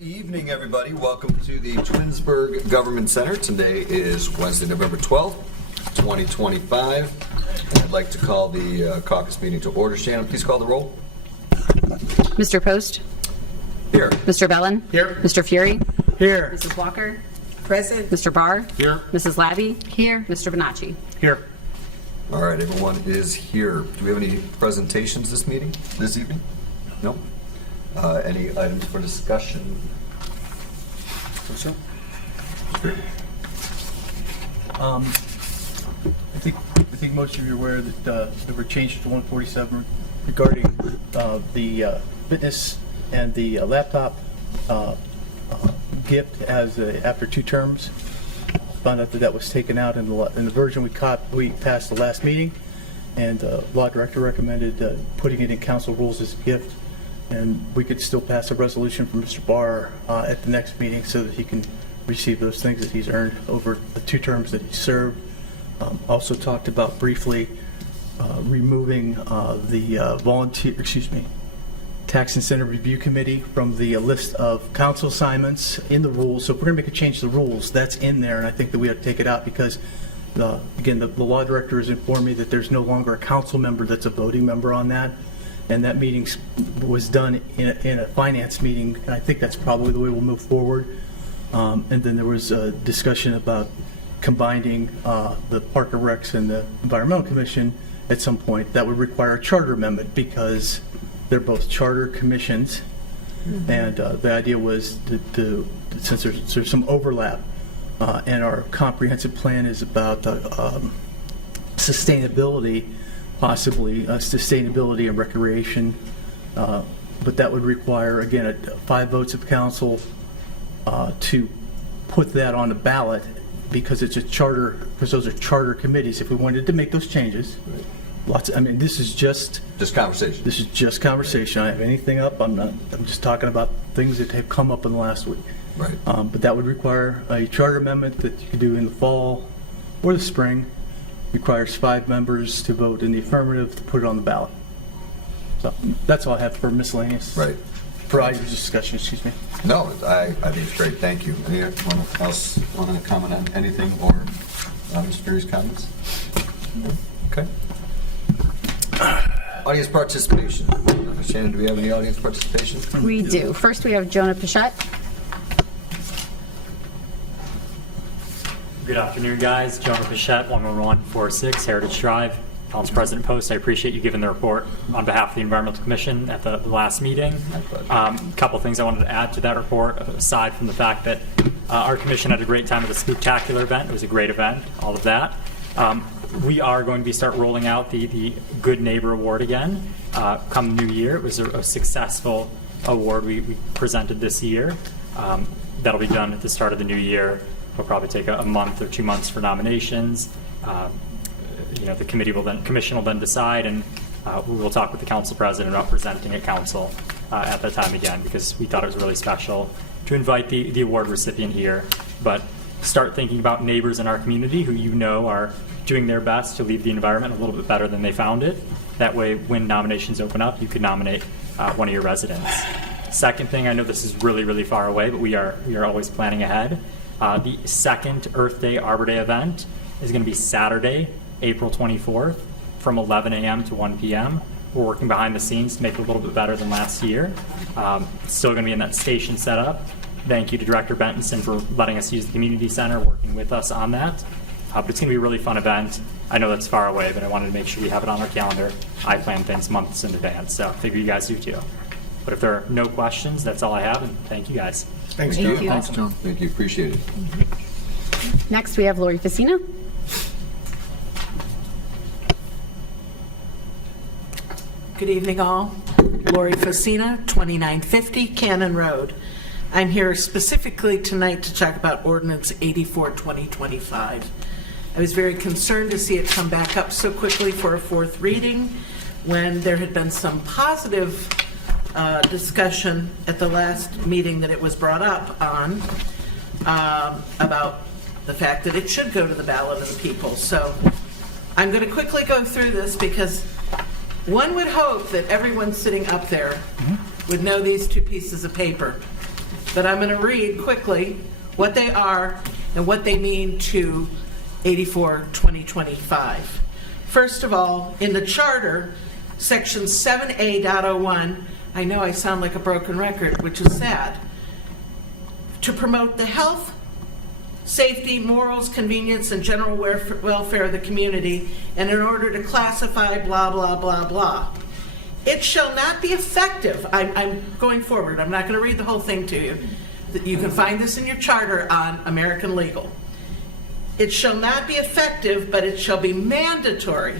Good evening, everybody. Welcome to the Twinsburg Government Center. Today is Wednesday, November 12th, 2025. And I'd like to call the caucus meeting to order. Shannon, please call the roll. Mr. Post? Here. Mr. Bellin? Here. Mr. Fury? Here. Mrs. Walker? Present. Mr. Barr? Here. Mrs. Labby? Here. Mr. Bonacci? Here. All right, everyone is here. Do we have any presentations this evening? No? Any items for discussion? Sure. I think most of you are aware that there were changes to 147 regarding the fitness and the laptop gift as after 2 terms. Found out that was taken out in the version we passed the last meeting, and law director recommended putting it in council rules as a gift, and we could still pass a resolution for Mr. Barr at the next meeting so that he can receive those things that he's earned over the 2 terms that he served. Also talked about briefly removing the Tax Incentive Review Committee from the list of council assignments in the rules. So if we're going to make a change to the rules, that's in there, and I think that we have to take it out because, again, the law director has informed me that there's no longer a council member that's a voting member on that, and that meeting was done in a finance meeting, and I think that's probably the way we'll move forward. And then there was a discussion about combining the Park and Recs and the Environmental Commission at some point. That would require a charter amendment because they're both charter commissions, and the idea was to since there's some overlap, and our comprehensive plan is about sustainability, possibly sustainability and recreation, but that would require, again, 5 votes of council to put that on the ballot because it's a charter, because those are charter committees. If we wanted to make those changes, this is just conversation. This is just conversation. I don't have anything up. I'm just talking about things that have come up in the last week. Right. But that would require a charter amendment that you could do in the fall or the spring. Requires 5 members to vote in the affirmative to put it on the ballot. So that's all I have for miscellaneous. Right. For item discussion, excuse me. No, I think it's great. Thank you. Anyone else want to comment on anything or Mr. Fury's comments? Okay. Audience participation. Shannon, do we have any audience participation? We do. First, we have Jonah Pichette. Good afternoon, guys. Jonah Pichette, 11146 Heritage Drive. Council President Post, I appreciate you giving the report on behalf of the Environmental Commission at the last meeting. A couple things I wanted to add to that report, aside from the fact that our commission had a great time at the Spooktacular event. It was a great event, all of that. We are going to start rolling out the Good Neighbor Award again come New Year. It was a successful award we presented this year. That'll be done at the start of the new year. It'll probably take a month or 2 months for nominations. The commission will then decide, and we will talk with the council president about presenting at council at that time again, because we thought it was really special to invite the award recipient here, but start thinking about neighbors in our community who are doing their best to leave the environment a little bit better than they found it. That way, when nominations open up, you could nominate one of your residents. Second thing, I know this is really, really far away, but we are always planning ahead. The second Earth Day Arbor Day event is going to be Saturday, April 24th from 11 a.m. to 1 p.m. We're working behind the scenes to make it a little bit better than last year. Still going to be in that station setup. Thank you to Director Bentonson for letting us use the community center, working with us on that. But it's going to be a really fun event. I know that's far away, but I wanted to make sure we have it on our calendar. I plan things months in advance, so I figure you guys do too. But if there are no questions, that's all I have, and thank you guys. Thanks, John. Thanks, John. Thank you. Appreciate it. Next, we have Lori Facina. Good evening, all. Lori Facina, 2950 Cannon Road. I'm here specifically tonight to talk about Ordinance 84, 2025. I was very concerned to see it come back up so quickly for a 4th reading when there had been some positive discussion at the last meeting that it was brought up on about the fact that it should go to the ballot of the people. So I'm going to quickly go through this because one would hope that everyone sitting up there would know these 2 pieces of paper. but I'm going to read quickly what they are and what they mean to 84-2025. First of all, in the charter, section 7A.01, I know I sound like a broken record, which is sad, to promote the health, safety, morals, convenience, and general welfare of the community, and in order to classify blah, blah, blah, blah. It shall not be effective. I'm going forward. I'm not going to read the whole thing to you. You can find this in your charter on American Legal. It shall not be effective, but it shall be mandatory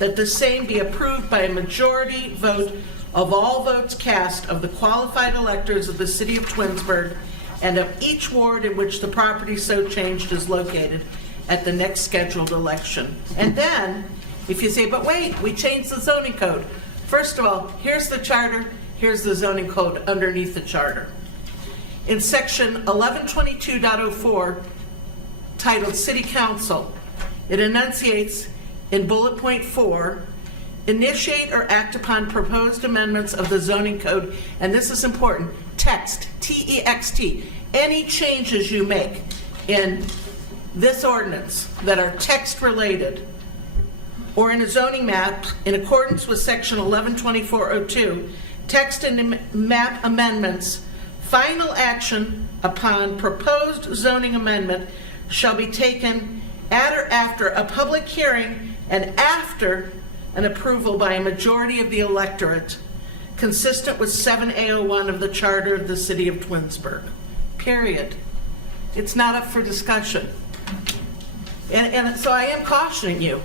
that the same be approved by a majority vote of all votes cast of the qualified electors of the city of Twinsburg and of each ward in which the property so changed is located at the next scheduled election. And then, if you say, but wait, we changed the zoning code. First of all, here's the charter, here's the zoning code underneath the charter. In section 1122.04, titled City Council, it enunciates in bullet point 4, initiate or act upon proposed amendments of the zoning code, and this is important, text, T-E-X-T, any changes you make in this ordinance that are text related or in a zoning map in accordance with section 1124.02, text and map amendments, final action upon proposed zoning amendment shall be taken at or after a public hearing and after an approval by a majority of the electorate, consistent with 7A01 of the Charter of the City of Twinsburg. Period. It's not up for discussion. And so I am cautioning you.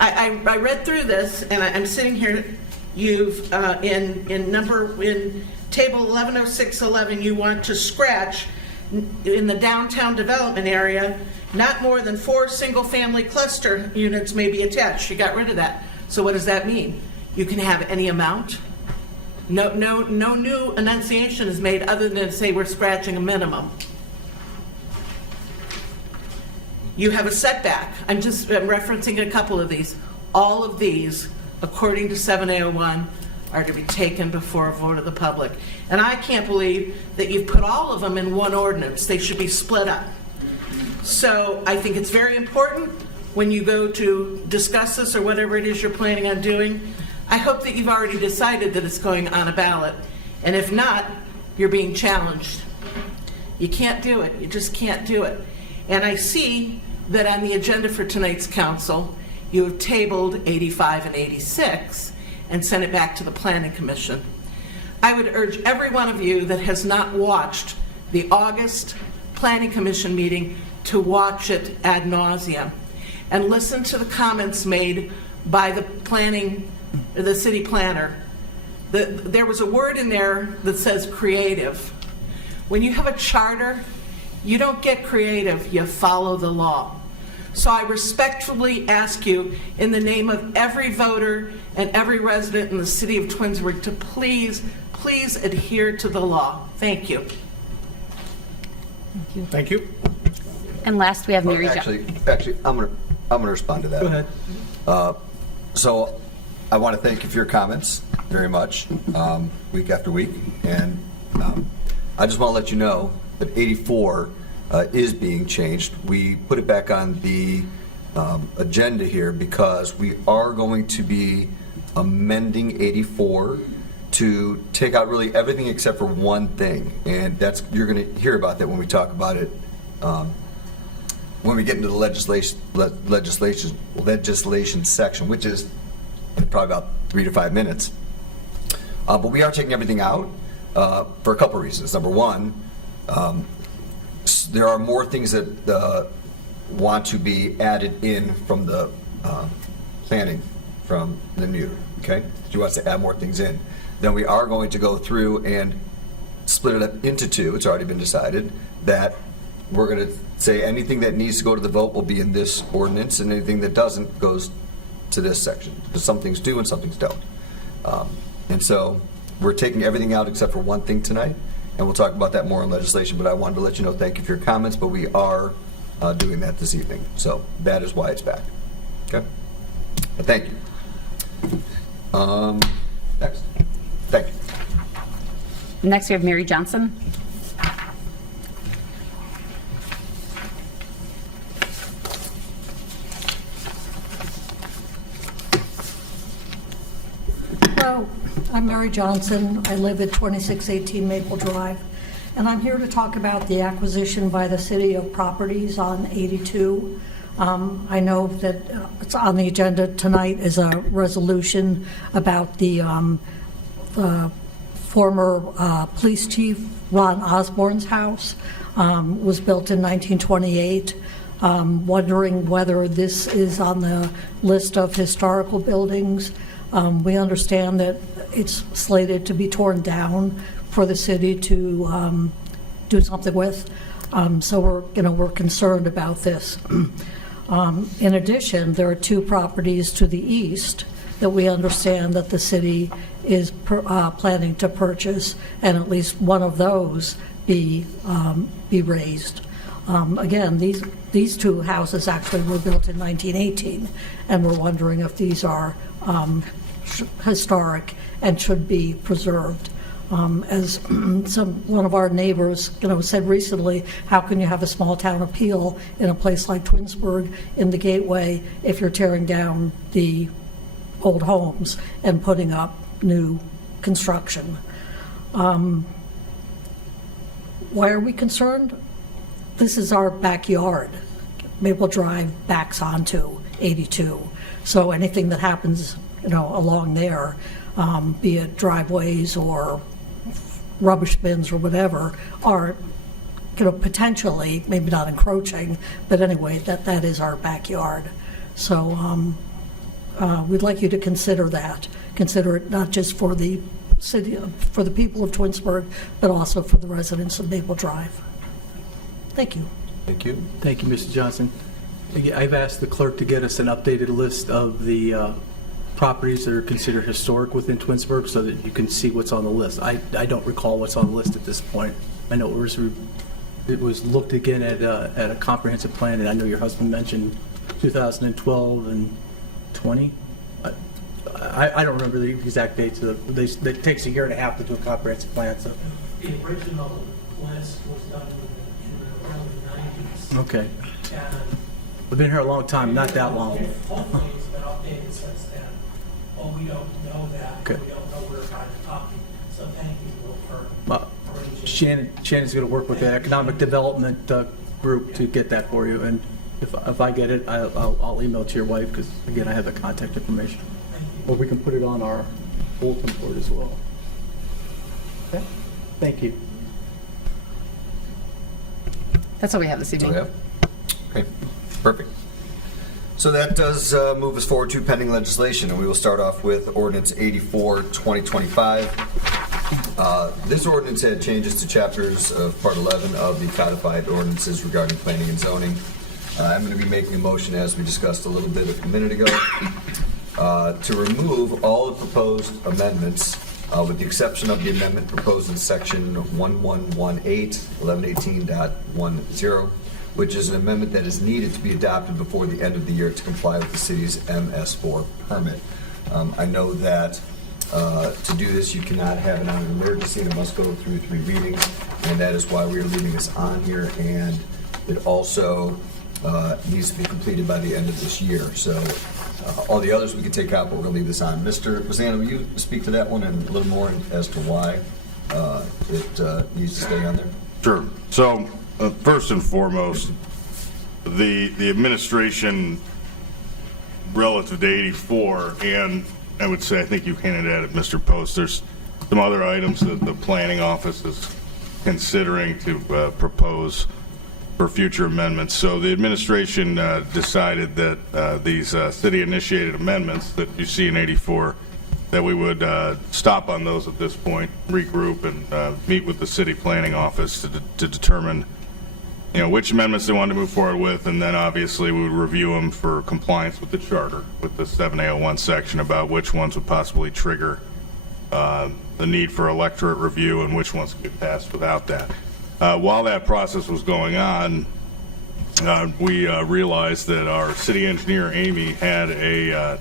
I read through this, and I'm sitting here. You've in table 110611, you want to scratch in the downtown development area. Not more than 4 single-family cluster units may be attached. You got rid of that. So what does that mean? You can have any amount. No new enunciation is made other than to say we're scratching a minimum. You have a setback. I'm referencing a couple of these. All of these, according to 7A01, are to be taken before a vote of the public. And I can't believe that you've put all of them in one ordinance. They should be split up. So I think it's very important when you go to discuss this or whatever it is you're planning on doing. I hope that you've already decided that it's going on a ballot. And if not, you're being challenged. You can't do it. You just can't do it. And I see that on the agenda for tonight's council, you have tabled 85 and 86 and sent it back to the Planning Commission. I would urge every one of you that has not watched the August Planning Commission meeting to watch it ad nauseum and listen to the comments made by the city planner. There was a word in there that says creative. When you have a charter, you don't get creative, you follow the law. So I respectfully ask you, in the name of every voter and every resident in the city of Twinsburg, to please adhere to the law. Thank you. Thank you. And last, we have Mary Jo. Actually, I'm gonna respond to that. Go ahead. So I want to thank you for your comments very much, week after week. And I just want to let you know that 84 is being changed. We put it back on the agenda here because we are going to be amending 84 to take out really everything except for one thing. And you're going to hear about that when we talk about it when we get into the legislation section, which is probably about 3 to 5 minutes. But we are taking everything out for a couple of reasons. Number one, there are more things that want to be added in from the planning from the new, okay? She wants to add more things in. Then we are going to go through and split it up into 2. It's already been decided that we're going to say anything that needs to go to the vote will be in this ordinance, and anything that doesn't goes to this section. Because some things do and some things don't. And so we're taking everything out except for one thing tonight, and we'll talk about that more in legislation. But I wanted to let you know, thank you for your comments, but we are doing that this evening. So that is why it's back. Okay? But thank you. Next. Thank you. Next, we have Mary Johnson. I'm Mary Johnson. I live at 2618 Maple Drive, and I'm here to talk about the acquisition by the city of properties on 82. I know that it's on the agenda tonight is a resolution about the former police chief Ron Osborne's house. Was built in 1928. Wondering whether this is on the list of historical buildings. We understand that it's slated to be torn down for the city to do something with. So we're concerned about this. In addition, there are two properties to the east that we understand that the city is planning to purchase, and at least one of those be raised. Again, these two houses actually were built in 1918, and we're wondering if these are historic and should be preserved. As one of our neighbors, said recently, how can you have a small town appeal in a place like Twinsburg in the Gateway if you're tearing down the old homes and putting up new construction? Why are we concerned? This is our backyard. Maple Drive backs onto 82. So anything that happens, along there, be it driveways or rubbish bins or whatever, are, potentially, maybe not encroaching, but anyway, that is our backyard. So we'd like you to consider that. Consider it not just for the city, for the people of Twinsburg, but also for the residents of Maple Drive. Thank you. Thank you. Thank you, Mr. Johnson. I've asked the clerk to get us an updated list of the properties that are considered historic within Twinsburg so that you can see what's on the list. I don't recall what's on the list at this point. I know it was looked again at a comprehensive plan, and I know your husband mentioned 2012 and 20. I don't remember the exact dates. It takes a year and a half to do a comprehensive plan. So The original list was done in the early 90s. okay, And I've been here a long time, not that long. hopefully it's been updated since then. But we don't know that. Okay. We don't know where to find a copy. So thank you, Will, for arranging. Shannon's going to work with the economic development group to get that for you, and if I get it, I'll email it to your wife because again I have the contact information. Or we can put it on our bulletin board as well. Okay. Thank you. That's all we have this evening. Okay. Okay, perfect. So that does move us forward to pending legislation, and we will start off with Ordinance 84, 2025. This ordinance had changes to chapters of Part 11 of the codified ordinances regarding planning and zoning. I'm going to be making a motion, as we discussed a little bit a minute ago, to remove all the proposed amendments, with the exception of the amendment proposed in Section 1118.10, which is an amendment that is needed to be adopted before the end of the year to comply with the city's MS4 permit. I know that to do this, you cannot have it on an emergency, and it must go through 3 readings, and that is why we are leaving this on here, and it also needs to be completed by the end of this year. So all the others we can take out, but we're going to leave this on. Mr. Pizzano, will you speak to that one and a little more as to why it needs to stay on there? Sure. So first and foremost, the administration relative to 84, and I would say, I think you hinted at it, Mr. Post, there's some other items that the planning office is considering to propose for future amendments. So the administration decided that these city-initiated amendments that you see in 84, that we would stop on those at this point, regroup, and meet with the city planning office to determine, which amendments they wanted to move forward with, and then obviously we would review them for compliance with the charter, with the 7A01 section about which ones would possibly trigger the need for electorate review and which ones could be passed without that. While that process was going on, we realized that our city engineer, Amy, had a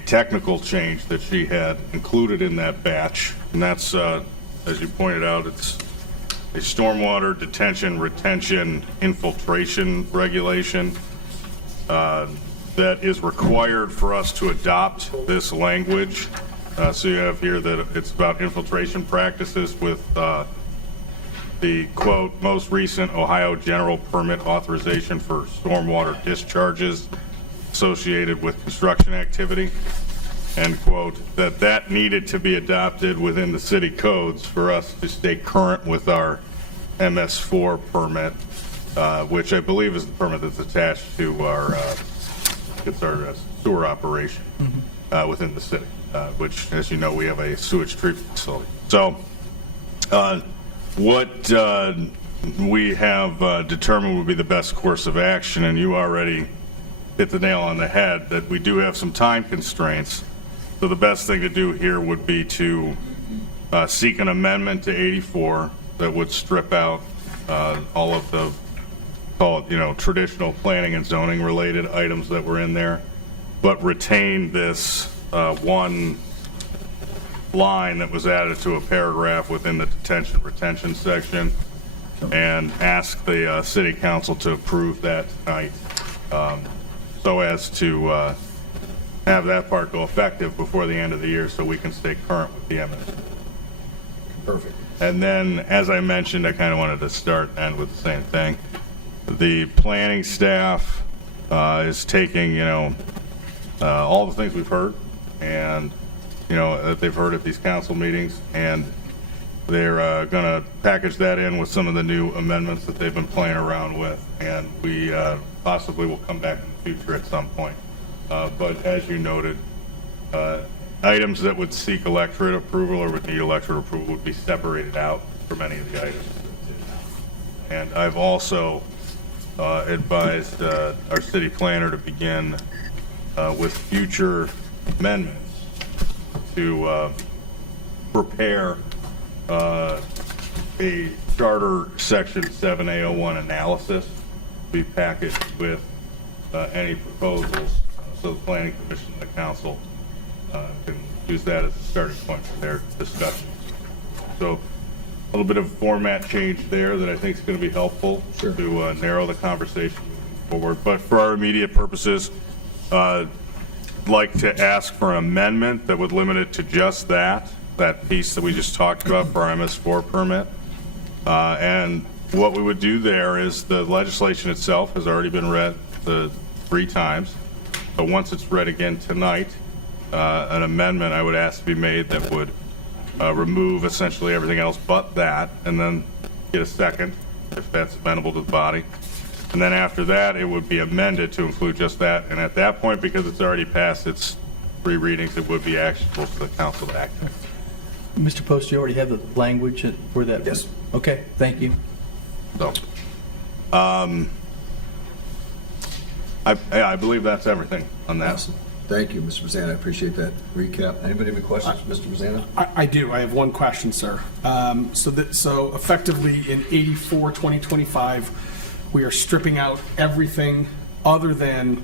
technical change that she had included in that batch, and that's, as you pointed out, it's a stormwater detention, retention, infiltration regulation that is required for us to adopt this language So you have here that it's about infiltration practices with the, quote, most recent Ohio general permit authorization for stormwater discharges associated with construction activity, end quote, that needed to be adopted within the city codes for us to stay current with our MS4 permit, which I believe is the permit that's attached to our, it's our sewer operation within the city, which, as you know, we have a sewage treatment facility. So what we have determined would be the best course of action, and you already hit the nail on the head, that we do have some time constraints. So the best thing to do here would be to seek an amendment to 84 that would strip out all of the, call it, traditional planning and zoning related items that were in there, but retain this one line that was added to a paragraph within the detention retention section, and ask the city council to approve that tonight, so as to have that part go effective before the end of the year so we can stay current with the MS. Perfect. And then, as I mentioned, I kind of wanted to start and end with the same thing. The planning staff is taking, all the things we've heard and, that they've heard at these council meetings, and they're going to package that in with some of the new amendments that they've been playing around with, and we possibly will come back in the future at some point. But as you noted, items that would seek electorate approval or would need electorate approval would be separated out from any of the items. And I've also advised our city planner to begin with future amendments to prepare a charter section 7A01 analysis to be packaged with any proposals, so the planning commission and the council can use that as a starting point for their discussions. So a little bit of format change there that I think is going to be helpful to narrow the conversation moving forward. But for our immediate purposes, I'd like to ask for an amendment that would limit it to just that piece that we just talked about for our MS4 permit. And what we would do there is the legislation itself has already been read 3 times. But once it's read again tonight, an amendment I would ask to be made that would remove essentially everything else but that, and then get a second if that's amenable to the body. And then after that, it would be amended to include just that. And at that point, because it's already passed its 3 readings, it would be actionable for the council to act on. Mr. Post, you already have the language for that? Yes. Okay, thank you. So, I believe that's everything on that. Awesome. Thank you, Mr. Rosanna. I appreciate that recap. Anybody have any questions, Mr. Rosanna? I do. I have one question, sir. So effectively in 84, 2025, we are stripping out everything other than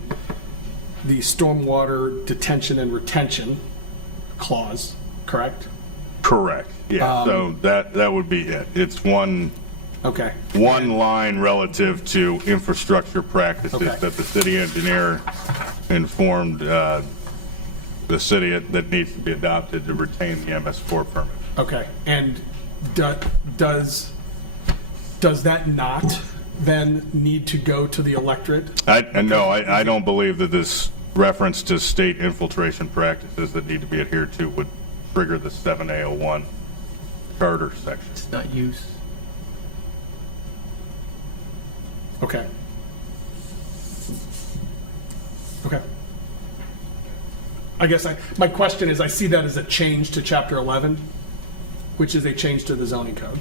the stormwater detention and retention clause, correct? Correct. Yeah. So that would be it. It's one line relative to infrastructure practices that the city engineer informed the city that needs to be adopted to retain the MS4 permit. Okay. And does that not then need to go to the electorate? No, I don't believe that this reference to state infiltration practices that need to be adhered to would trigger the 7A01 charter section. It's not use. Okay. Okay. I guess my question is, I see that as a change to Chapter 11, which is a change to the zoning code.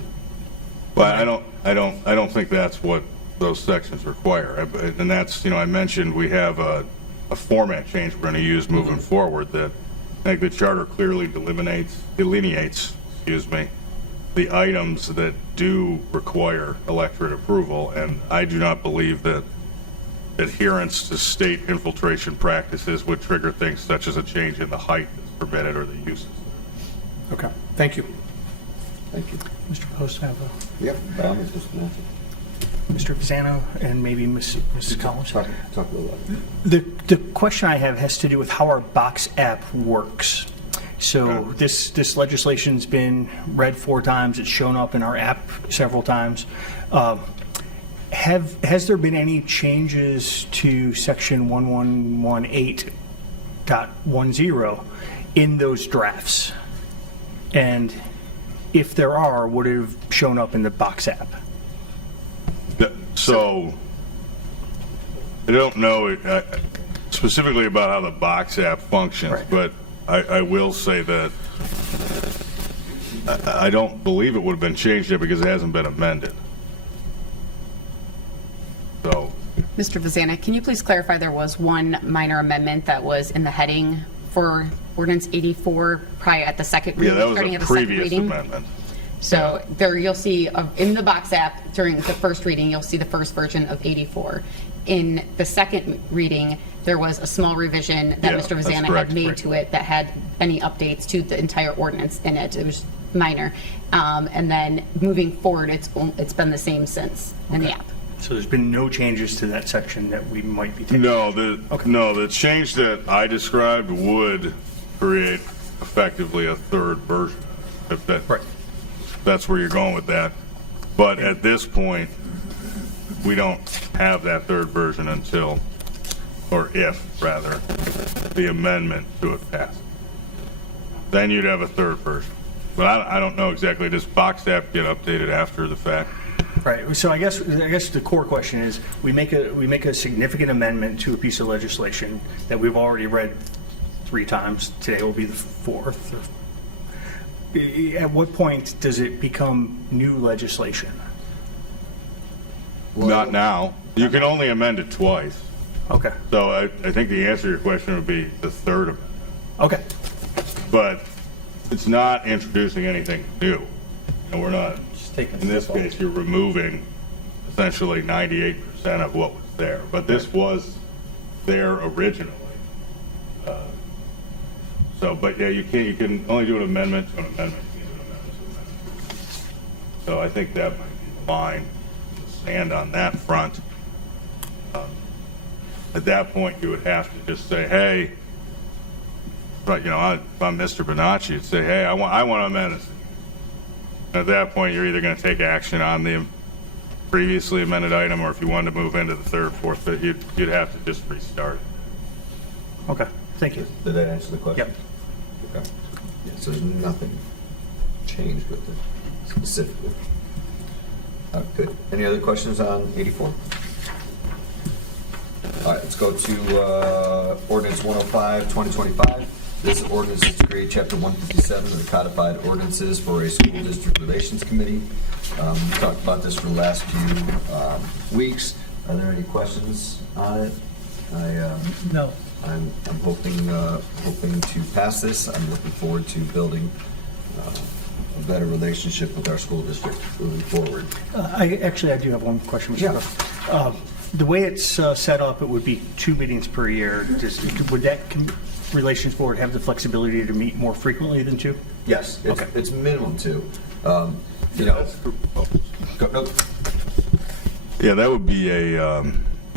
But I don't think that's what those sections require. And that's, I mentioned we have a format change we're going to use moving forward that I think the charter clearly delineates, the items that do require electorate approval, and I do not believe that adherence to state infiltration practices would trigger things such as a change in the height that's permitted or the uses. Okay, thank you. Thank you. Mr. Post, I have a, Yep. Mr. Nancy. Mr. Pisano and maybe Mrs. Collins. Talk a little about it. The question I have has to do with how our Box app works. So this legislation's been read 4 times. It's shown up in our app several times. Has there been any changes to section 1118.10 in those drafts? And if there are, would it have shown up in the Box app? So, I don't know specifically about how the Box app functions, Right. but I will say that I don't believe it would have been changed yet because it hasn't been amended. So, Mr. Vazana, can you please clarify, there was one minor amendment that was in the heading for ordinance 84 prior at the second yeah, reading? that was starting a at the second previous reading? amendment. So there you'll see, in the Box app, during the first reading, you'll see the first version of 84. In the second reading, there was a small revision that Yeah, Mr. that's Vazana correct, had made right. to it that had any updates to the entire ordinance in it. It was minor. And then moving forward, it's been the same since in the app. So there's been no changes to that section that we might be taking? No, the change that I described would create effectively a third version. If that, Right. That's where you're going with that. But at this point, we don't have that third version until, or if, rather, the amendment to it passes. Then you'd have a third version. But I don't know exactly. Does Box app get updated after the fact? Right. So I guess the core question is, we make a significant amendment to a piece of legislation that we've already read 3 times. Today will be the 4th. At what point does it become new legislation? Not now. You can only amend it twice. Okay. So I think the answer to your question would be the third amendment. Okay. But it's not introducing anything new. And we're not, taking in this stuff off. case, you're removing essentially 98% of what was there. But this was there originally. But yeah, you can only do an amendment to an amendment. You can do an amendment to an amendment. So I think that might be the line to stand on that front. At that point, you would have to just say, hey, but if I'm Mr. Bonacci, you'd say, hey, I want to amend this. And at that point, you're either going to take action on the previously amended item, or if you wanted to move into the third, fourth, fifth, you'd have to just restart it. Okay. Thank you. Did that answer the question? Yep. Okay. Yeah, so there's nothing changed with it specifically. Good. Any other questions on 84? All right, let's go to ordinance 105, 2025. This ordinance is to create Chapter 157 of the Codified Ordinances for a School District Relations Committee. We talked about this for the last few weeks. Are there any questions on it? No. I'm hoping to pass this. I'm looking forward to building a better relationship with our school district moving forward. I do have one question, Mr. Yeah. Cook. The way it's set up, it would be 2 meetings per year. Would that Relations Board have the flexibility to meet more frequently than 2? Yes, Okay. it's minimum 2. Nope. Yeah, that would be a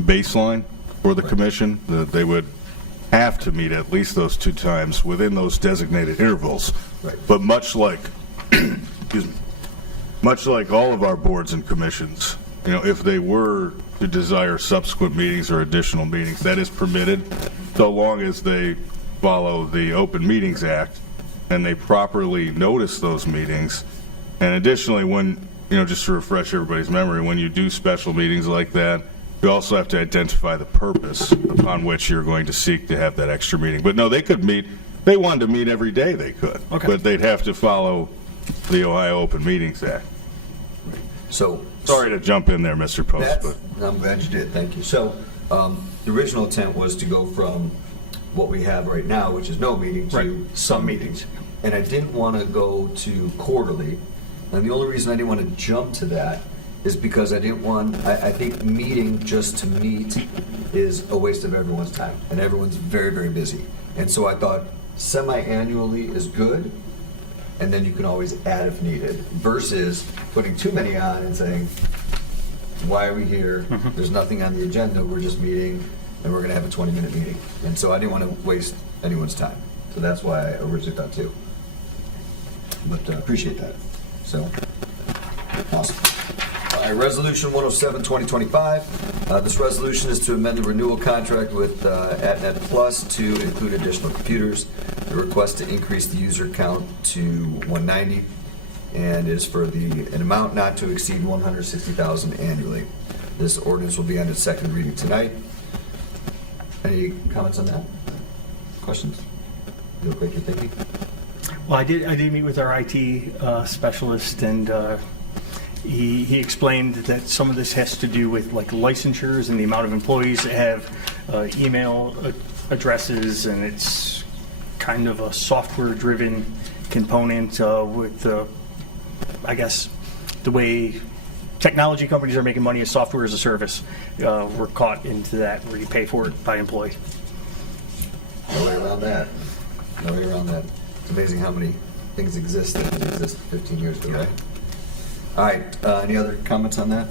baseline for the commission, that they would have to meet at least those 2 times within those designated intervals. Right. But much like, excuse me, much like all of our boards and commissions, if they were to desire subsequent meetings or additional meetings, that is permitted, so long as they follow the Open Meetings Act and they properly notice those meetings. And additionally, when, just to refresh everybody's memory, when you do special meetings like that, you also have to identify the purpose upon which you're going to seek to have that extra meeting. But no, they could meet, if they wanted to meet every day, they could. Okay. But they'd have to follow the Ohio Open Meetings Act. So Sorry to jump in there, Mr. Post, but I'm glad you did. Thank you. So the original intent was to go from what we have right now, which is no meeting, to Right. some meetings. And I didn't want to go to quarterly. And the only reason I didn't want to jump to that is because I didn't want, I think meeting just to meet is a waste of everyone's time. And everyone's very, very busy. And so I thought semi-annually is good. And then you can always add if needed, versus putting too many on and saying, why are we here? There's nothing on the agenda, we're just meeting, and we're going to have a 20-minute meeting. And so I didn't want to waste anyone's time. So that's why I originally thought 2. But appreciate that. So, awesome. All right, Resolution 107, 2025. This resolution is to amend the renewal contract with AtNet Plus to include additional computers. The request to increase the user count to 190 and is for an amount not to exceed $160,000 annually. This ordinance will be on its second reading tonight. Any comments on that? Questions? You look like you're thinking. Well, I did meet with our IT specialist, and he explained that some of this has to do with like licensures and the amount of employees that have email addresses, and it's kind of a software-driven component with, I guess, the way technology companies are making money as software as a service. We're caught into that where you pay for it by employee. No way around that. No way around that. It's amazing how many things exist that didn't exist 15 years ago, right? All right, any other comments on that?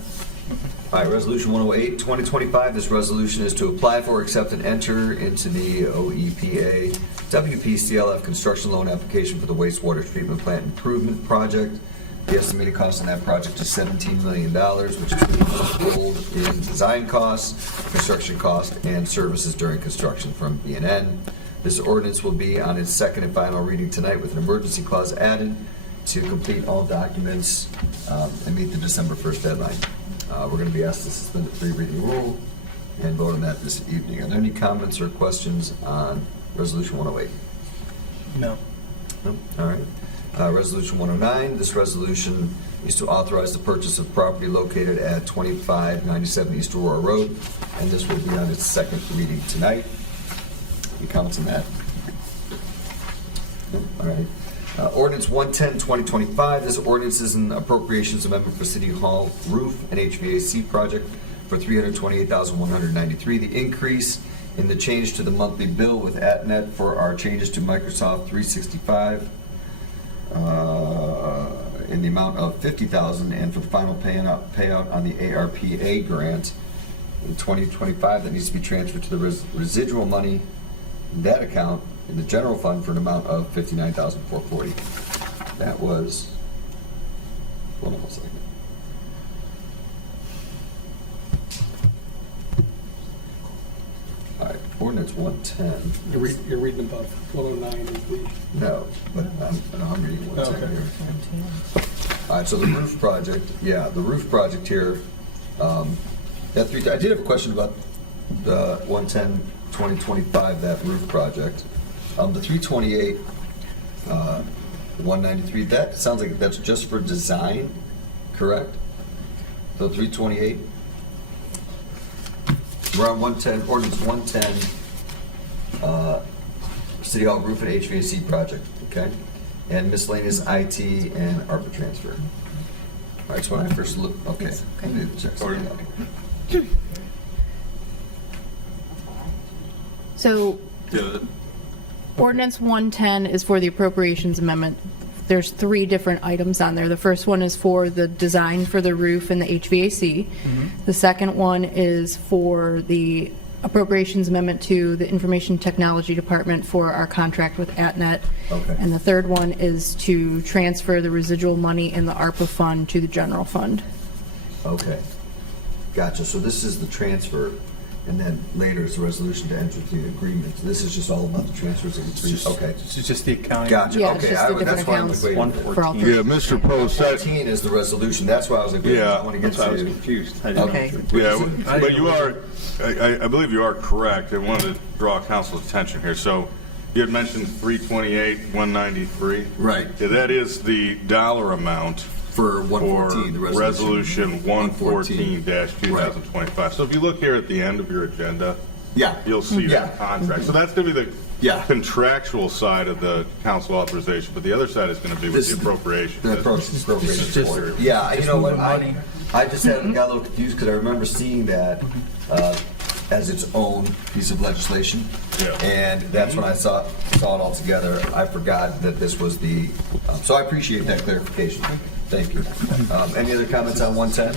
All right, Resolution 108, 2025. This resolution is to apply for, accept, and enter into the OEPA WPCLF construction loan application for the wastewater treatment plant improvement project. The estimated cost on that project is $17 million, which is rolled in design costs, construction cost, and services during construction from B&N. This ordinance will be on its second and final reading tonight with an emergency clause added to complete all documents and meet the December 1st deadline. We're going to be asked to suspend the 3-reading rule and vote on that this evening. Are there any comments or questions on Resolution 108? No. No? All right. Resolution 109, this resolution is to authorize the purchase of property located at 2597 East Aurora Road, and this will be on its second reading tonight. Any comments on that? No? All right. Ordinance 110, 2025. This ordinance is an appropriations amendment for City Hall roof and HVAC project for $328,193. The increase in the change to the monthly bill with AtNet for our changes to Microsoft 365 in the amount of $50,000, and for the final payout on the ARPA grant in 2025 that needs to be transferred to the residual money in that account in the general fund for an amount of $59,440. That was, hold on a second. All right, ordinance 110. You're reading above. 109 is the... No, but I'm reading 110 here. All right, so the roof project, the roof project here, I did have a question about the 110, 2025, that roof project. The 328, 193, that sounds like that's just for design, correct? So 328, we're on 110, ordinance 110, City Hall roof and HVAC project, okay? And miscellaneous IT and ARPA transfer. All right, so when I first looked, okay. I need to check something out. So ordinance 110 is for the appropriations amendment. There's 3 different items on there. The first one is for the design for the roof and the HVAC. The second one is for the appropriations amendment to the Information Technology Department for our contract with AtNet. Okay. And the third one is to transfer the residual money in the ARPA fund to the general fund. Okay, gotcha. So this is the transfer, and then later is the resolution to enter the agreement. This is just all about the transfers of the three. Okay, This is just the accounting. gotcha. Yeah, it's Okay, just the different that's why I'm accounts. waiting. For all 3. Yeah, Mr. Post, that, 14 is the resolution. That's why I was like, wait, Yeah, I want to get that's why I was to. confused. Okay. yeah, but you are, I believe you are correct. I wanted to draw council's attention here. So you had mentioned 328, 193. Right. Yeah, that is the dollar amount For 114, the for resolution. resolution 114-2025. So if you look here at the end of your agenda, Yeah. you'll see Yeah. that contract. So that's going to be the Yeah. contractual side of the council authorization, but the other side is going to be with This the is appropriation. The appropriation just- order. Yeah, you know what, moving money. I just got a little confused because I remember seeing that as its own piece of legislation. Yeah. And that's when I saw it all together. I forgot that this was the, so I appreciate that clarification. Thank you. Any other comments on 110?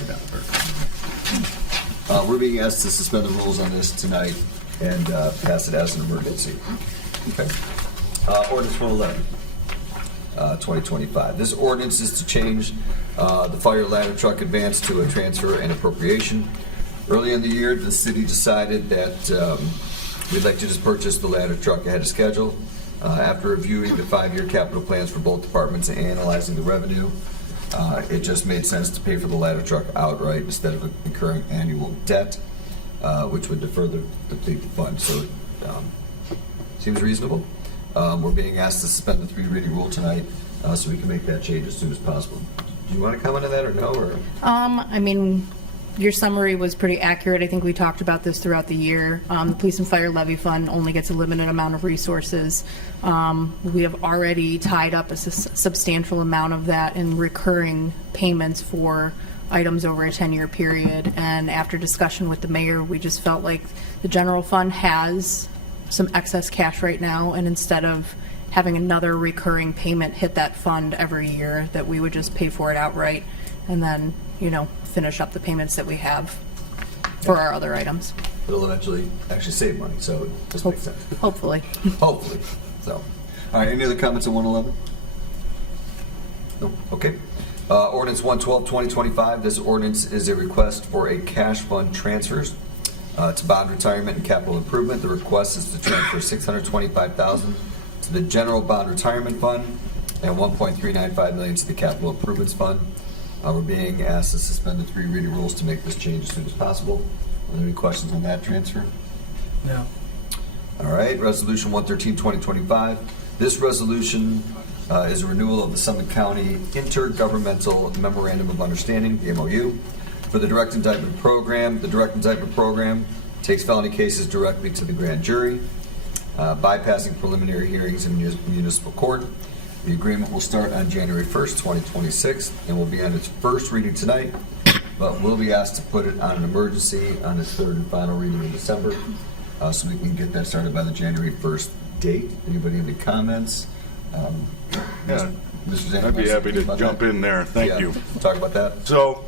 We're being asked to suspend the rules on this tonight and pass it as an emergency. Okay. Ordinance 111, 2025. This ordinance is to change the fire ladder truck advance to a transfer and appropriation. Early in the year, the city decided that we'd like to just purchase the ladder truck ahead of schedule. After reviewing the 5-year capital plans for both departments and analyzing the revenue, it just made sense to pay for the ladder truck outright instead of incurring annual debt, which would further deplete the fund. So seems reasonable. We're being asked to suspend the 3 reading rule tonight so we can make that change as soon as possible. Do you want to comment on that or no? Or? I mean, your summary was pretty accurate. I think we talked about this throughout the year. The Police and Fire Levy Fund only gets a limited amount of resources. We have already tied up a substantial amount of that in recurring payments for items over a 10-year period. And after discussion with the mayor, we just felt like the general fund has some excess cash right now, and instead of having another recurring payment hit that fund every year, that we would just pay for it outright and then, finish up the payments that we have for our other items. It'll eventually actually save money, so it just makes sense. Hopefully. Hopefully. So, all right, any other comments on 111? No? Okay. Ordinance 112, 2025. This ordinance is a request for a cash fund transfers to bond retirement and capital improvement. The request is to transfer $625,000 to the general bond retirement fund and $1.395 million to the capital improvements fund. We're being asked to suspend the 3 reading rules to make this change as soon as possible. Are there any questions on that transfer? No. All right, Resolution 113, 2025. This resolution is a renewal of the Summit County Intergovernmental Memorandum of Understanding, the MOU, for the Direct Indictment Program. The Direct Indictment Program takes felony cases directly to the grand jury, bypassing preliminary hearings in municipal court. The agreement will start on January 1st, 2026, and will be on its first reading tonight, but we'll be asked to put it on an emergency on its 3rd and final reading in December, so we can get that started by the January 1st date. Anybody have any comments? Yeah, Mr. Zane, I'd be happy to jump in there. Thank you. Talk about that. So,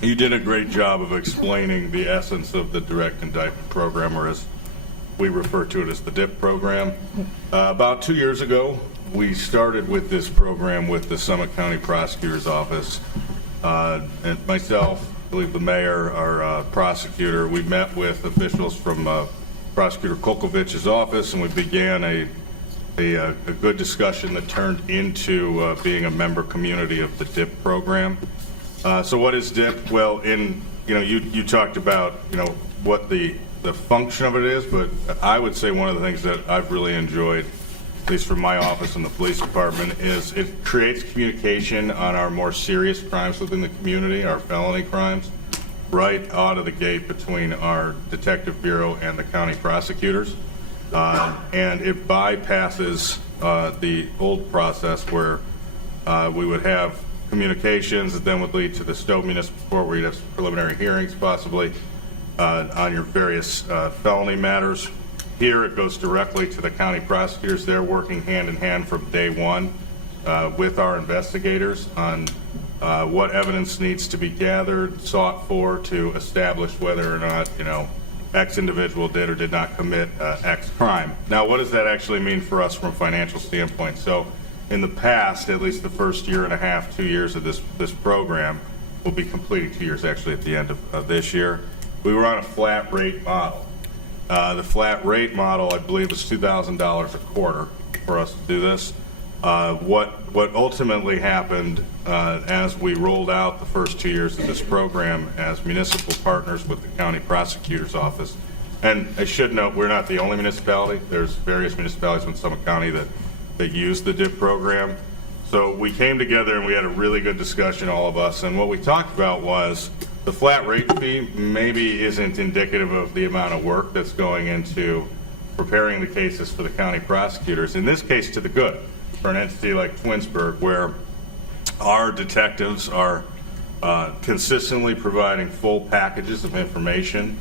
you did a great job of explaining the essence of the Direct Indictment Program, or as we refer to it as the DIP program. About 2 years ago, we started with this program with the Summit County Prosecutor's Office. And myself, I believe the mayor, our prosecutor, we met with officials from Prosecutor Kolkovich's office, and we began a good discussion that turned into being a member community of the DIP program. So what is DIP? Well, you talked about, what the function of it is, but I would say one of the things that I've really enjoyed, at least from my office in the police department, is it creates communication on our more serious crimes within the community, our felony crimes, right out of the gate between our detective bureau and the county prosecutors. And it bypasses the old process where we would have communications that then would lead to the Stowe Municipal Court, where you'd have preliminary hearings possibly on your various felony matters. Here it goes directly to the county prosecutors. They're working hand in hand from day one with our investigators on what evidence needs to be gathered, sought for, to establish whether or not, X individual did or did not commit X crime. Now, what does that actually mean for us from a financial standpoint? So in the past, at least the first year and a half, 2 years of this program, will be completing 2 years actually at the end of this year. We were on a flat rate model. The flat rate model, I believe, is $2,000 a quarter for us to do this. What ultimately happened as we rolled out the first 2 years of this program as municipal partners with the county prosecutor's office, and I should note, we're not the only municipality. There's various municipalities in Summit County that use the DIP program. So we came together and we had a really good discussion, all of us, and what we talked about was the flat rate fee maybe isn't indicative of the amount of work that's going into preparing the cases for the county prosecutors, in this case to the good, for an entity like Twinsburg, where our detectives are consistently providing full packages of information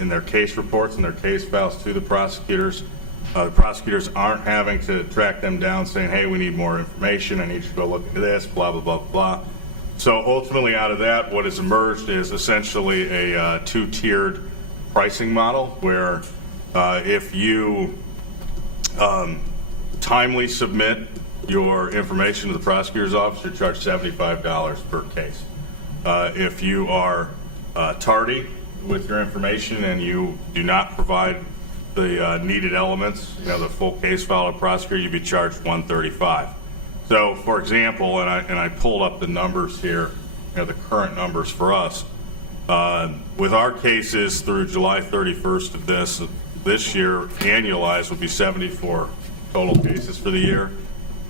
in their case reports and their case files to the prosecutors. The prosecutors aren't having to track them down saying, hey, we need more information, I need you to go look into this, blah, blah, blah, blah. So ultimately out of that, what has emerged is essentially a two-tiered pricing model where if you timely submit your information to the prosecutor's office, you're charged $75 per case. If you are tardy with your information and you do not provide the needed elements, the full case file to prosecutor, you'd be charged $135. So, for example, and I pulled up the numbers here, the current numbers for us. With our cases through July 31st of this year, annualized would be 74 total cases for the year.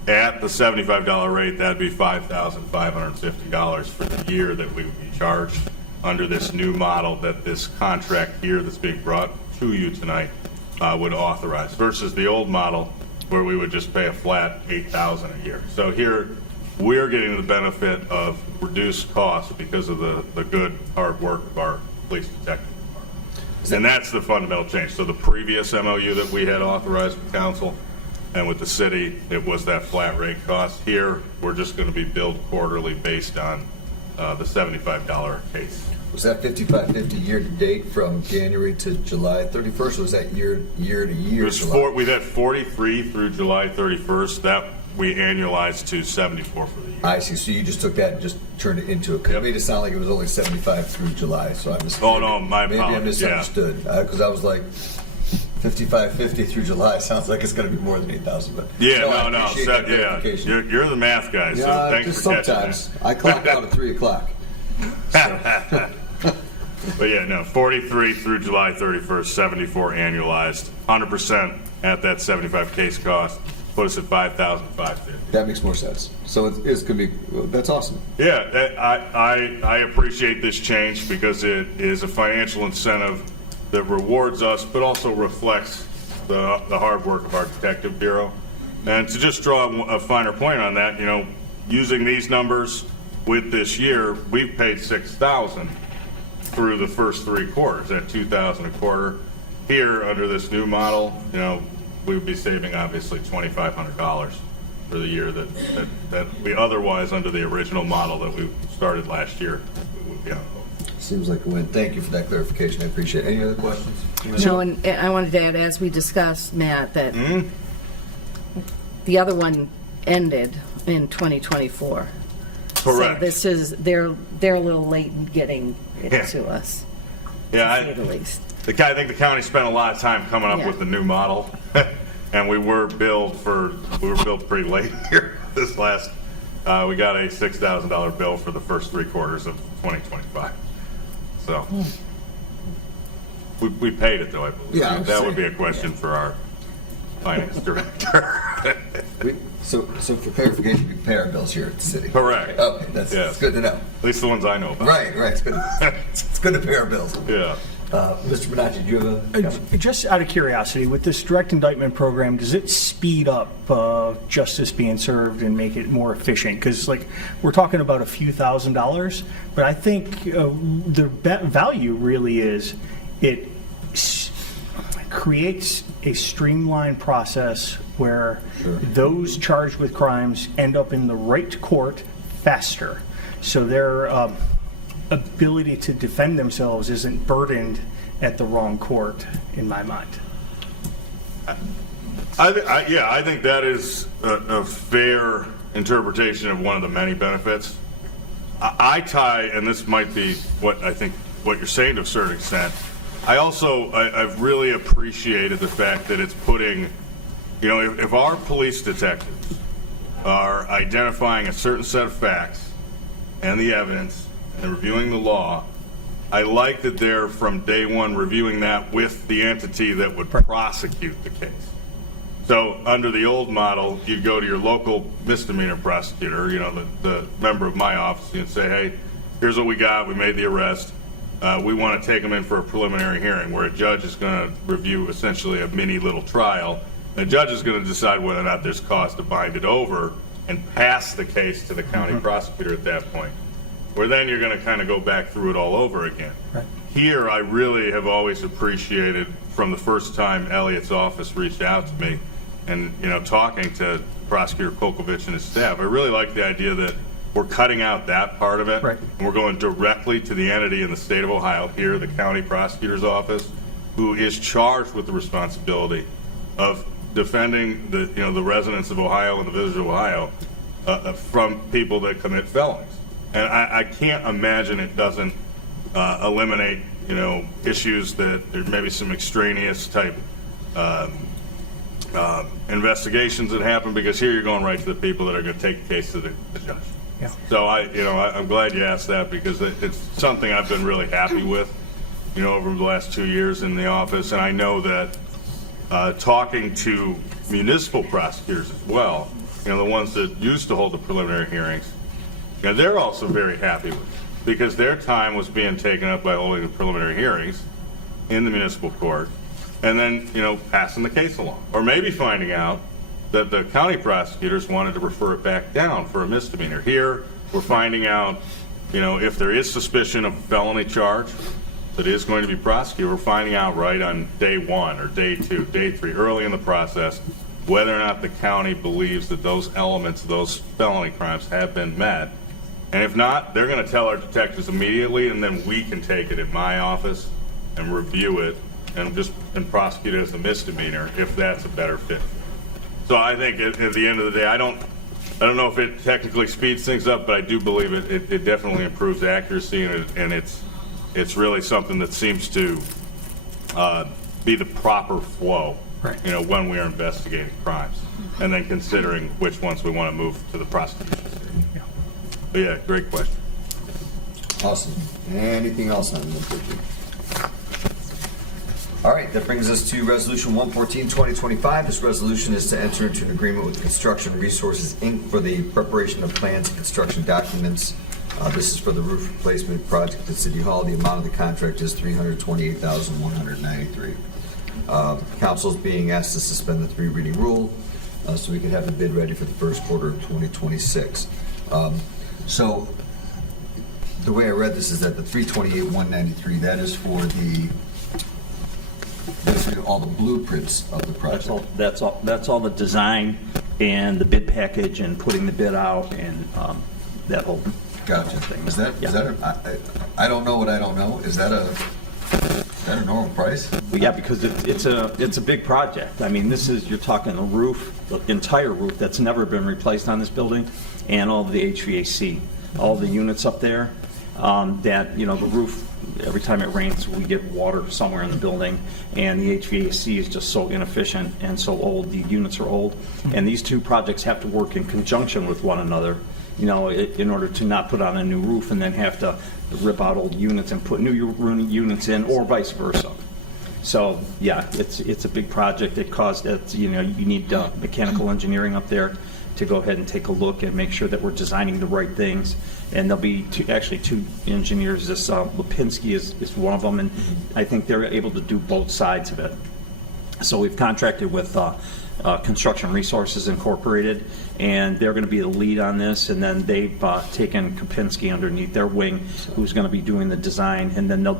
At the $75 rate, that'd be $5,550 for the year that we would be charged under this new model that this contract here that's being brought to you tonight would authorize, versus the old model where we would just pay a flat $8,000 a year. So here, we're getting the benefit of reduced costs because of the good, hard work of our police detective department. And that's the fundamental change. So the previous MOU that we had authorized with council and with the city, it was that flat rate cost. Here, we're just going to be billed quarterly based on the $75 a case. Was that 5550 year to date from January to July 31st, or was that year to year? It was we've had 43 through July 31st. That we annualized to 74 for the year. I see. So you just took that and just turned it into a. It made it sound like it was only 75 through July. So I missed. Oh no, my maybe I apologies. misunderstood because I was like 5550 through July sounds like it's going to be more than 8,000. But Yeah, I no, appreciate that yeah. clarification. You're the math guy, so thanks just for catching sometimes that. I clock out at 3 o'clock. So. But yeah, no, 43 through July 31st, 74 annualized, 100% at that 75 case cost, put us at $5,550. That makes more sense. So it's going to be, that's awesome. Yeah, I appreciate this change because it is a financial incentive that rewards us, but also reflects the hard work of our detective bureau. And to just draw a finer point on that, using these numbers with this year, we've paid $6,000 through the first 3 quarters at $2,000 a quarter. Here, under this new model, we would be saving obviously $2,500 for the year that we otherwise, under the original model that we started last year, would be on. Seems like a win. Thank you for that clarification. I appreciate it. Any other questions? No, and I wanted to add, as we discussed, Matt, that the other one ended in 2024. Correct. So this is, they're a little late in getting it to us, Yeah, to say the least. I think the county spent a lot of time coming up Yeah. with the new model, and we were billed pretty late here. This last, we got a $6,000 bill for the first 3 quarters of 2025. So we paid it though, I believe. Yeah, That would be a question for our finance director. So for clarification, we pay our bills here at the city. Correct. Okay, that's good to know. At least the ones I know about. Right. It's good. It's good to pay our bills. Yeah. Mr. Bonacci, do you have a comment? Just out of curiosity, with this direct indictment program, does it speed up justice being served and make it more efficient? Because, we're talking about a few $1,000s, but I think the value really is it creates a streamlined process where those charged with crimes end up in the right court faster. So their ability to defend themselves isn't burdened at the wrong court, in my mind. I think that is a fair interpretation of one of the many benefits. I tie, and this might be what I think what you're saying to a certain extent, I've really appreciated the fact that it's putting, if our police detectives are identifying a certain set of facts and the evidence and reviewing the law, I like that they're from day one reviewing that with the entity that would prosecute the case. So under the old model, you'd go to your local misdemeanor prosecutor, the member of my office, and say, hey, here's what we got. We made the arrest. We want to take them in for a preliminary hearing where a judge is going to review essentially a mini little trial. The judge is going to decide whether or not there's cause to bind it over and pass the case to the county prosecutor at that point, where then you're going to kind of go back through it all over again. Right. Here, I really have always appreciated from the first time Elliot's office reached out to me and, talking to Prosecutor Kolkovich and his staff, I really like the idea that we're cutting out that part of it. Right. And we're going directly to the entity in the state of Ohio, here, the county prosecutor's office, who is charged with the responsibility of defending the residents of Ohio and the visitors of Ohio from people that commit felonies. And I can't imagine it doesn't eliminate, issues that there may be some extraneous type investigations that happen, because here you're going right to the people that are going to take the case to the judge. Yeah. So I'm glad you asked that, because it's something I've been really happy with, over the last 2 years in the office. And I know that talking to municipal prosecutors as well, the ones that used to hold the preliminary hearings, they're also very happy with it, because their time was being taken up by holding the preliminary hearings in the municipal court, and then, passing the case along. Or maybe finding out that the county prosecutors wanted to refer it back down for a misdemeanor. Here, we're finding out, if there is suspicion of a felony charge that is going to be prosecuted, we're finding out right on day 1 or day 2, day 3, early in the process, whether or not the county believes that those elements of those felony crimes have been met. And if not, they're going to tell our detectives immediately, and then we can take it in my office and review it and prosecute it as a misdemeanor if that's a better fit. So I think at the end of the day, I don't know if it technically speeds things up, but I do believe it definitely improves accuracy, and it's really something that seems to be the proper flow, Right. when we are investigating crimes, and then considering which ones we want to move to the prosecution. Yeah. But yeah, great question. Awesome. Anything else on number 13? All right, that brings us to Resolution 114-2025. This resolution is to enter into an agreement with Construction Resources, Inc. for the preparation of plans and construction documents. This is for the roof replacement project at City Hall. The amount of the contract is $328,193. Council is being asked to suspend the 3-reading rule so we can have the bid ready for the first quarter of 2026. So the way I read this is that the $328,193, that is for basically all the blueprints of the project. That's all the design and the bid package and putting the bid out and that whole Gotcha. thing. Is that I don't know what I don't know. Is that a normal price? Yeah, because it's a big project. I mean, you're talking a roof, the entire roof that's never been replaced on this building, and all the HVAC, all the units up there, that, the roof, every time it rains, we get water somewhere in the building, and the HVAC is just so inefficient and so old. The units are old, and these two projects have to work in conjunction with one another, in order to not put on a new roof and then have to rip out old units and put new units in, or vice versa. So, yeah, it's a big project. You need mechanical engineering up there to go ahead and take a look and make sure that we're designing the right things. And there'll be two engineers. This Lipinski is one of them, and I think they're able to do both sides of it. So we've contracted with Construction Resources Incorporated, and they're going to be the lead on this. And then they've taken Lipinski underneath their wing, who's going to be doing the design. And then they'll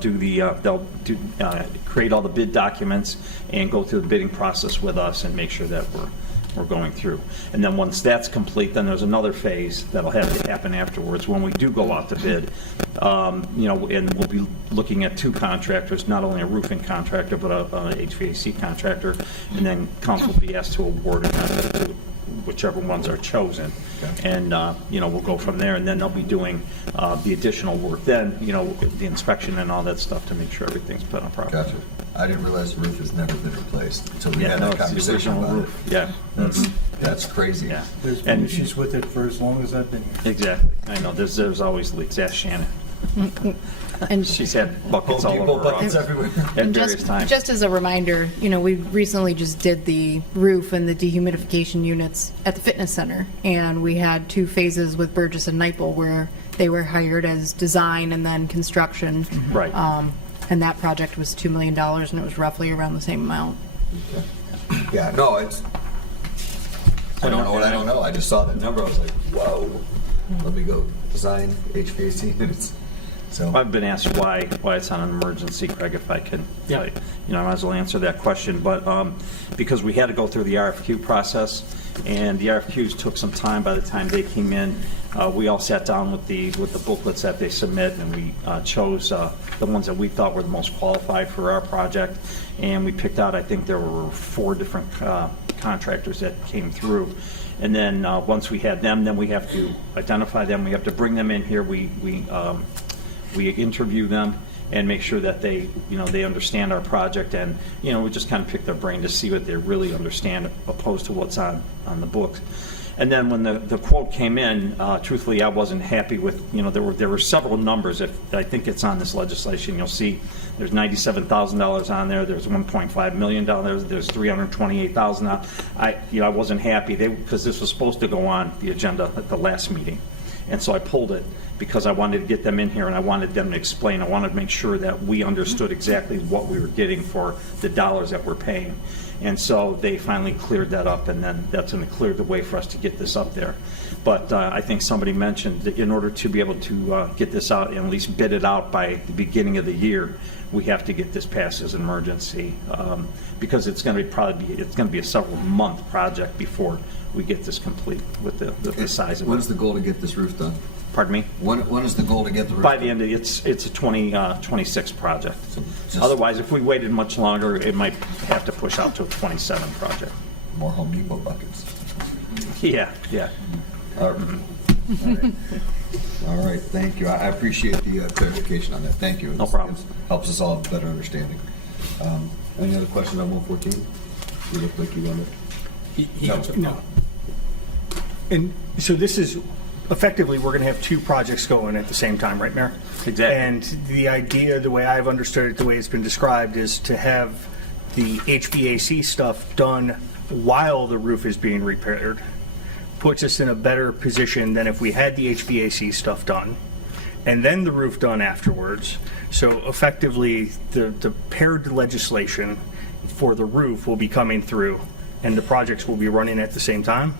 create all the bid documents and go through the bidding process with us and make sure that we're going through. And then once that's complete, then there's another phase that'll have to happen afterwards when we do go out to bid. And we'll be looking at 2 contractors, not only a roofing contractor, but a HVAC contractor. And then council will be asked to award a contract to whichever ones are chosen. Okay. And, we'll go from there. And then they'll be doing the additional work then, the inspection and all that stuff to make sure everything's put on properly. Gotcha. I didn't realize the roof has never been replaced until we had that It's the conversation original about roof. it. Yeah. That's crazy. Yeah. There's been issues with it for as long as I've been here. Exactly. I know. There's always leaks. Ask Shannon. And She's had buckets Home all Depot over her buckets office everywhere. at And various times. just as a reminder, we recently just did the roof and the dehumidification units at the fitness center, and we had 2 phases with Burgess and Nyepel where they were hired as design and then construction. Right. And that project was $2 million, and it was roughly around the same amount. Yeah, no, I don't know what I don't know. I just saw that number. I was like, whoa. Let me go design HVAC units. So I've been asked why it's on an emergency, Craig, if I can, I might as well answer that question. But because we had to go through the RFQ process, and the RFQs took some time. By the time they came in, we all sat down with the booklets that they submit, and we chose the ones that we thought were the most qualified for our project. And we picked out, I think there were 4 different contractors that came through. And then once we had them, then we have to identify them. We have to bring them in here. We interview them and make sure that they, they understand our project, and, we just kind of pick their brain to see what they really understand opposed to what's on the books. And then when the quote came in, truthfully, I wasn't happy with, there were several numbers. If I think it's on this legislation, you'll see there's $97,000 on there, there's $1.5 million, there's $328,000. I wasn't happy because this was supposed to go on the agenda at the last meeting. And so I pulled it because I wanted to get them in here and I wanted them to explain. I wanted to make sure that we understood exactly what we were getting for the dollars that we're paying. And so they finally cleared that up, and then that's going to clear the way for us to get this up there. But I think somebody mentioned that in order to be able to get this out and at least bid it out by the beginning of the year, we have to get this passed as an emergency, because it's going to be a several month project before we get this complete with the size of it. When's the goal to get this roof done? Pardon me? When is the goal to get the roof By done? the end of it's a 2026 project. So just Otherwise, if we waited much longer, it might have to push out to a 27 project. more Home Depot buckets. Yeah. All right, thank you. I appreciate the clarification on that. Thank you. No problem. It helps us all have a better understanding. Any other questions on 114? You look like you wanted. No. And so this is, effectively, we're going to have two projects going at the same time, right, Mayor? Exactly. And the idea, the way I've understood it, the way it's been described, is to have the HVAC stuff done while the roof is being repaired. Puts us in a better position than if we had the HVAC stuff done and then the roof done afterwards. So effectively, the paired legislation for the roof will be coming through, and the projects will be running at the same time.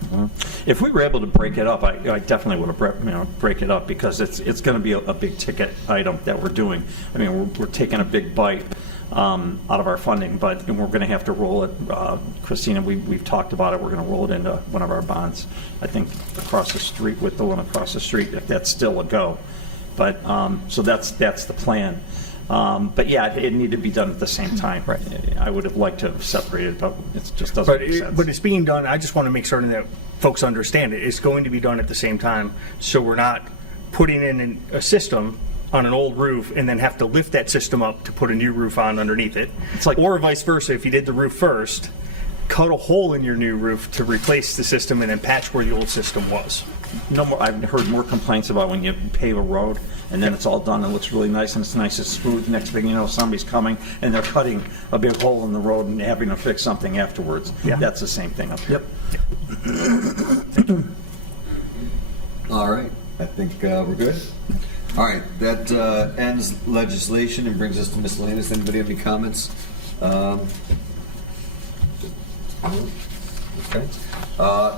If we were able to break it up, I definitely would have break it up, because it's going to be a big ticket item that we're doing. I mean, we're taking a big bite out of our funding, but we're going to have to roll it. Christina, we've talked about it. We're going to roll it into one of our bonds, I think, across the street with the one across the street, if that's still a go. But so that's the plan. But yeah, it needed to be done at the same time. Right. I would have liked to have separated, but it just doesn't make sense. But it's being done. I just want to make certain that folks understand it. It's going to be done at the same time, so we're not putting in a system on an old roof and then have to lift that system up to put a new roof on underneath it. It's like, or vice versa, if you did the roof first, cut a hole in your new roof to replace the system and then patch where the old system was. no more. I've heard more complaints about when you pave a road and then it's all done and looks really nice and it's nice and smooth. Next thing you know, somebody's coming and they're cutting a big hole in the road and having to fix something afterwards. Yeah. That's the same thing up here. Yep. All right, I think we're good. All right, that ends legislation and brings us to miscellaneous. Anybody have any comments? Okay.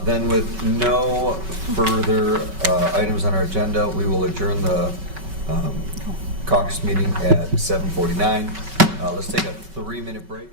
Then with no further items on our agenda, we will adjourn the caucus meeting at 7:49. Let's take a 3-minute break.